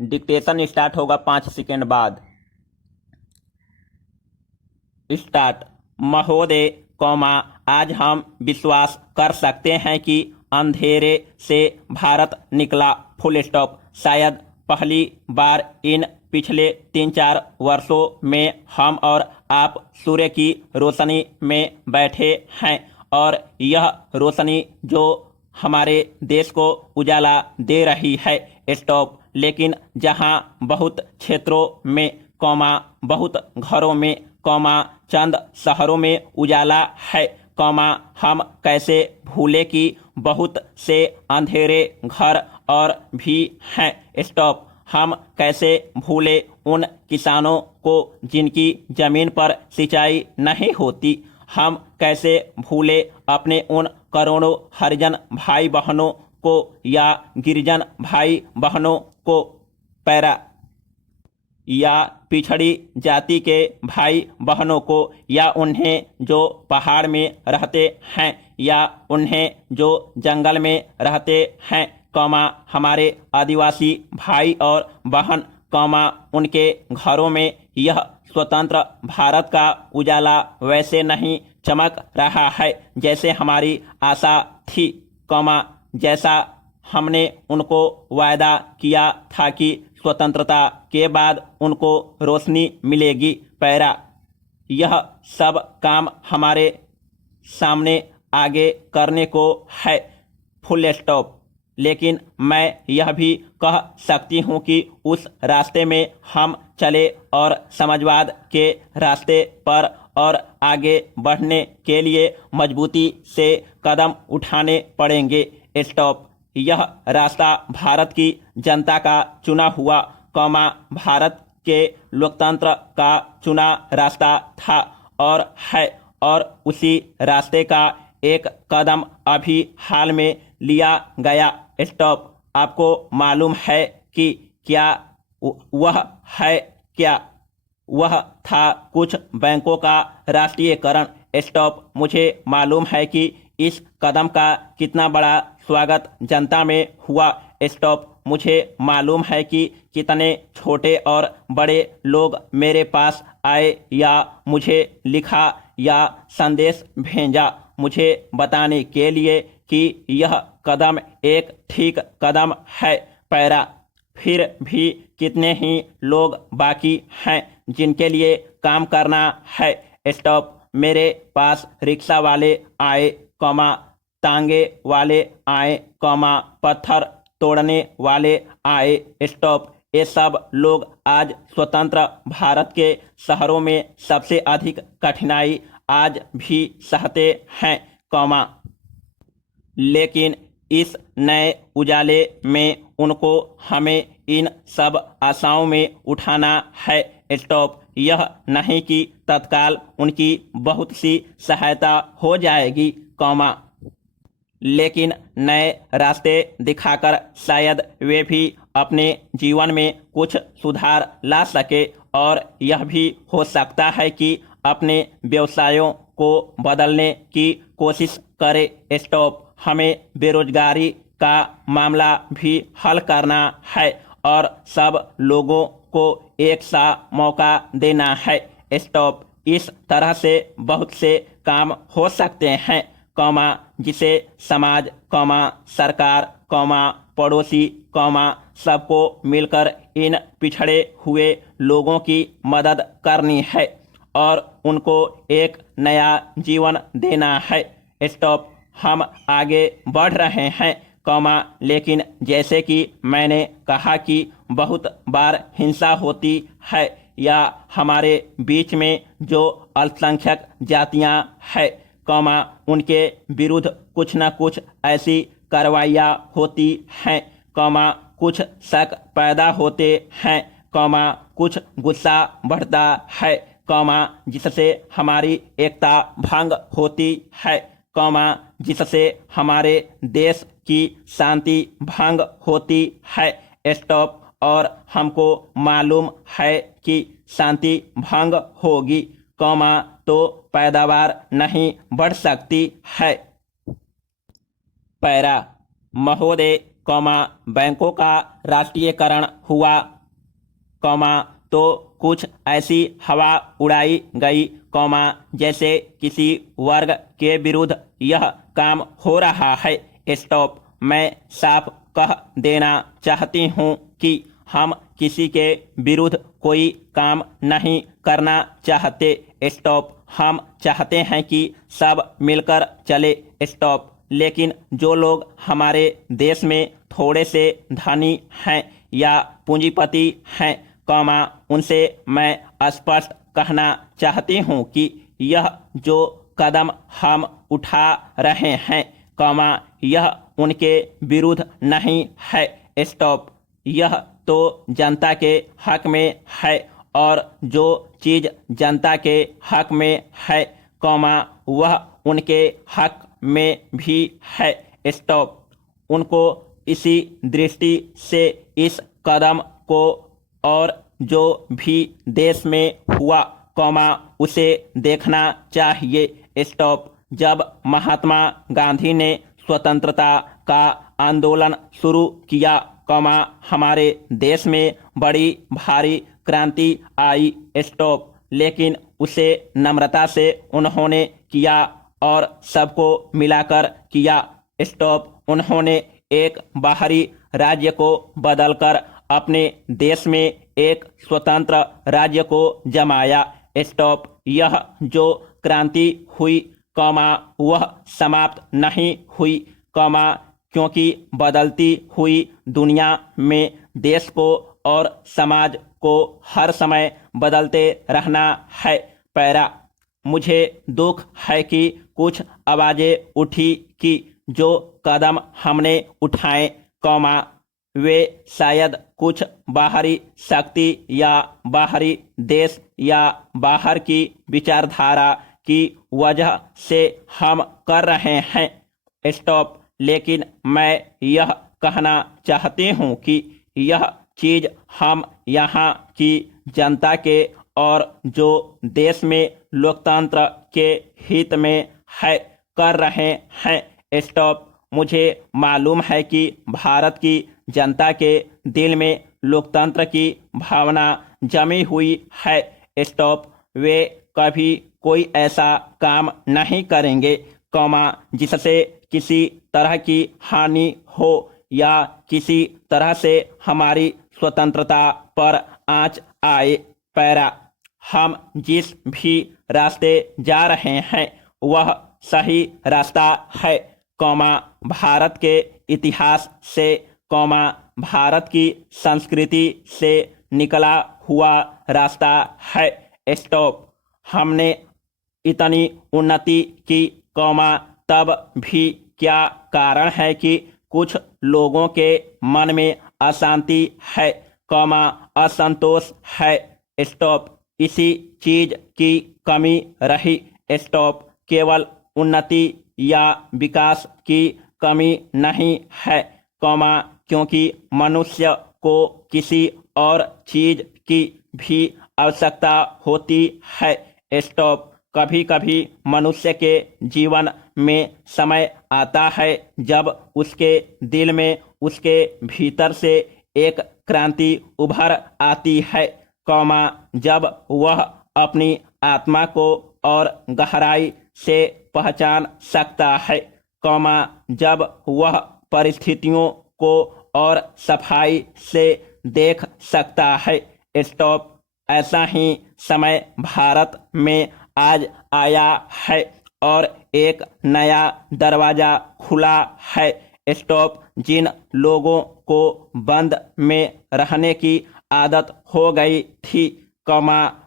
Dictation start होगा 5 second बाद। Start. महोदय, आज हम विश्वास कर सकते हैं कि अंधेरे से भारत निकला। Full stop. शायद पहली बार इन पिछले 3-4 वर्षों में हम और आप सूर्य की रोशनी में बैठे हैं और यह रोशनी जो हमारे देश को उजाला दे रही है। स्टॉप। लेकिन जहां बहुत क्षेत्रों में बहुत घरों में चंद शहरों में उजाला है, हम कैसे भूले कि बहुत से अंधेरे घर और भी हैं। स्टॉप। हम कैसे भूले उन किसानों को जिनकी जमीन पर सिंचाई नहीं होती। हम कैसे भूले अपने उन करोड़ों हरिजन भाई बहनों को या गिरिजन भाई बहनों को, पैरा, या पिछड़ी जाति के भाई बहनों को, या उन्हें जो पहाड़ में रहते हैं या उन्हें जो जंगल में रहते हैं, हमारे आदिवासी भाई और बहन, उनके घरों में यह स्वतंत्र भारत का उजाला वैसे नहीं चमक रहा है जैसे हमारी आशा थी, जैसा हमने उनको वायदा किया था कि स्वतंत्रता के बाद उनको रोशनी मिलेगी। पैरा। यह सब काम हमारे सामने आगे करने को है। Full stop. लेकिन मैं यह भी कह सकती हूँ कि उस रास्ते में हम चले और समाजवाद के रास्ते पर और आगे बढ़ने के लिए मजबूती से कदम उठाने पड़ेंगे। स्टॉप। यह रास्ता भारत की जनता का चुना हुआ, भारत के लोकतंत्र का चुना रास्ता था और है, और उसी रास्ते का एक कदम अभी हाल में लिया गया। स्टॉप। आपको मालूम है कि क्या वह है? क्या वह था कुछ बैंकों का राष्ट्रीयकरण। स्टॉप। मुझे मालूम है कि इस कदम का कितना बड़ा स्वागत जनता में हुआ। स्टॉप। मुझे मालूम है कि कितने छोटे और बड़े लोग मेरे पास आए या मुझे लिखा या संदेश भेजा मुझे बताने के लिए कि यह कदम एक ठीक कदम है। पैरा। फिर भी कितने ही लोग बाकी हैं जिनके लिए काम करना है। स्टॉप। मेरे पास रिक्शा वाले आए, तांगे वाले आए, पत्थर तोड़ने वाले आए। स्टॉप। ये सब लोग आज स्वतंत्र भारत के शहरों में सबसे अधिक कठिनाई आज भी सहते हैं, लेकिन इस नए उजाले में उनको हमें इन सब आशाओं में उठाना है। स्टॉप। यह नहीं कि तत्काल उनकी बहुत सी सहायता हो जाएगी, लेकिन नए रास्ते दिखाकर शायद वे भी अपने जीवन में कुछ सुधार ला सके और यह भी हो सकता है कि अपने व्यवसायों को बदलने की कोशिश करे। स्टॉप। हमें बेरोजगारी का मामला भी हल करना है और सब लोगों को एक सा मौका देना है। स्टॉप। इस तरह से बहुत से काम हो सकते हैं, जिसे समाज, सरकार, पड़ोसी, सबको मिलकर इन पिछड़े हुए लोगों की मदद करनी है और उनको एक नया जीवन देना है। स्टॉप। हम आगे बढ़ रहे हैं, लेकिन जैसे कि मैंने कहा कि बहुत बार हिंसा होती है या हमारे बीच में जो अल्पसंख्यक जातियां हैं, उनके विरुद्ध कुछ न कुछ ऐसी कार्रवाइयाँ होती हैं, कुछ शक पैदा होते हैं, कुछ गुस्सा बढ़ता है, जिससे हमारी एकता भंग होती है, जिससे हमारे देश की शांति भंग होती है। स्टॉप। और हमको मालूम है कि शांति भंग होगी, तो पैदावार नहीं बढ़ सकती है। पैरा। महोदय, बैंकों का राष्ट्रीयकरण हुआ, तो कुछ ऐसी हवा उड़ाई गई, जैसे किसी वर्ग के विरुद्ध यह काम हो रहा है। स्टॉप। मैं साफ कह देना चाहती हूँ कि हम किसी के विरुद्ध कोई काम नहीं करना चाहते। स्टॉप। हम चाहते हैं कि सब मिलकर चले। स्टॉप। लेकिन जो लोग हमारे देश में थोड़े से धनी हैं या पूंजीपति हैं, उनसे मैं स्पष्ट कहना चाहती हूँ कि यह जो कदम हम उठा रहे हैं, यह उनके विरुद्ध नहीं है। स्टॉप। यह तो जनता के हक में है, और जो चीज जनता के हक में है, वह उनके हक में भी है। स्टॉप। उनको इसी दृष्टि से इस कदम को और जो भी देश में हुआ, उसे देखना चाहिए। स्टॉप। जब महात्मा गांधी ने स्वतंत्रता का आंदोलन शुरू किया, हमारे देश में बड़ी भारी क्रांति आई। स्टॉप। लेकिन उसे नम्रता से उन्होंने किया और सबको मिलाकर किया। स्टॉप। उन्होंने एक बाहरी राज्य को बदलकर अपने देश में एक स्वतंत्र राज्य को जमाया। स्टॉप। यह जो क्रांति हुई, वह समाप्त नहीं हुई, क्योंकि बदलती हुई दुनिया में देश को और समाज को हर समय बदलते रहना है। मुझे दुख है कि कुछ आवाजें उठी कि जो कदम हमने उठाए, वे शायद कुछ बाहरी शक्ति या बाहरी देश या बाहर की विचारधारा की वजह से हम कर रहे हैं। स्टॉप। लेकिन मैं यह कहना चाहती हूँ कि यह चीज हम यहाँ की जनता के और जो देश में लोकतंत्र के हित में है कर रहे हैं। स्टॉप। मुझे मालूम है कि भारत की जनता के दिल में लोकतंत्र की भावना जमी हुई है। स्टॉप। वे कभी कोई ऐसा काम नहीं करेंगे, जिससे किसी तरह की हानि हो या किसी तरह से हमारी स्वतंत्रता पर आंच आए। हम जिस भी रास्ते जा रहे हैं वह सही रास्ता है, भारत के इतिहास से, भारत की संस्कृति से निकला हुआ रास्ता है। स्टॉप। हमने इतनी उन्नति की, तब भी क्या कारण है कि कुछ लोगों के मन में अशांति है, असंतोष है। स्टॉप। इसी चीज की कमी रही। स्टॉप। केवल उन्नति या विकास की कमी नहीं है, क्योंकि मनुष्य को किसी और चीज की भी आवश्यकता होती है। स्टॉप। कभी कभी मनुष्य के जीवन में समय आता है जब उसके दिल में, उसके भीतर से एक क्रांति उभर आती है, जब वह अपनी आत्मा को और गहराई से पहचान सकता है, जब वह परिस्थितियों को और सफाई से देख सकता है। स्टॉप। ऐसा ही समय भारत में आज आया है और एक नया दरवाजा खुला है। स्टॉप। जिन लोगों को बंद में रहने की आदत हो गई थी,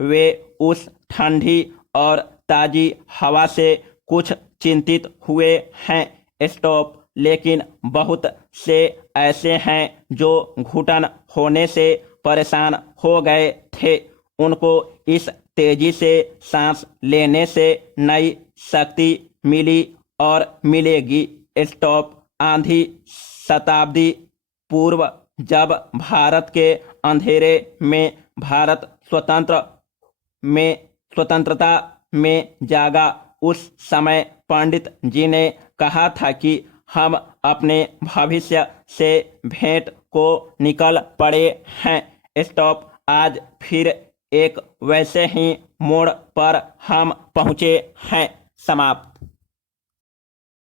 वे उस ठंडी और ताजी हवा से कुछ चिंतित हुए हैं। स्टॉप। लेकिन बहुत से ऐसे हैं जो घुटन होने से परेशान हो गए थे। उनको इस तेजी से सांस लेने से नई शक्ति मिली और मिलेगी। स्टॉप। आधी शताब्दी पूर्व जब भारत के अंधेरे में भारत स्वतंत्रता में जागा, उस समय पंडित जी ने कहा था कि हम अपने भविष्य से भेंट को निकल पड़े हैं। स्टॉप। आज फिर एक वैसे ही मोड़ पर हम पहुंचे हैं। समाप्त।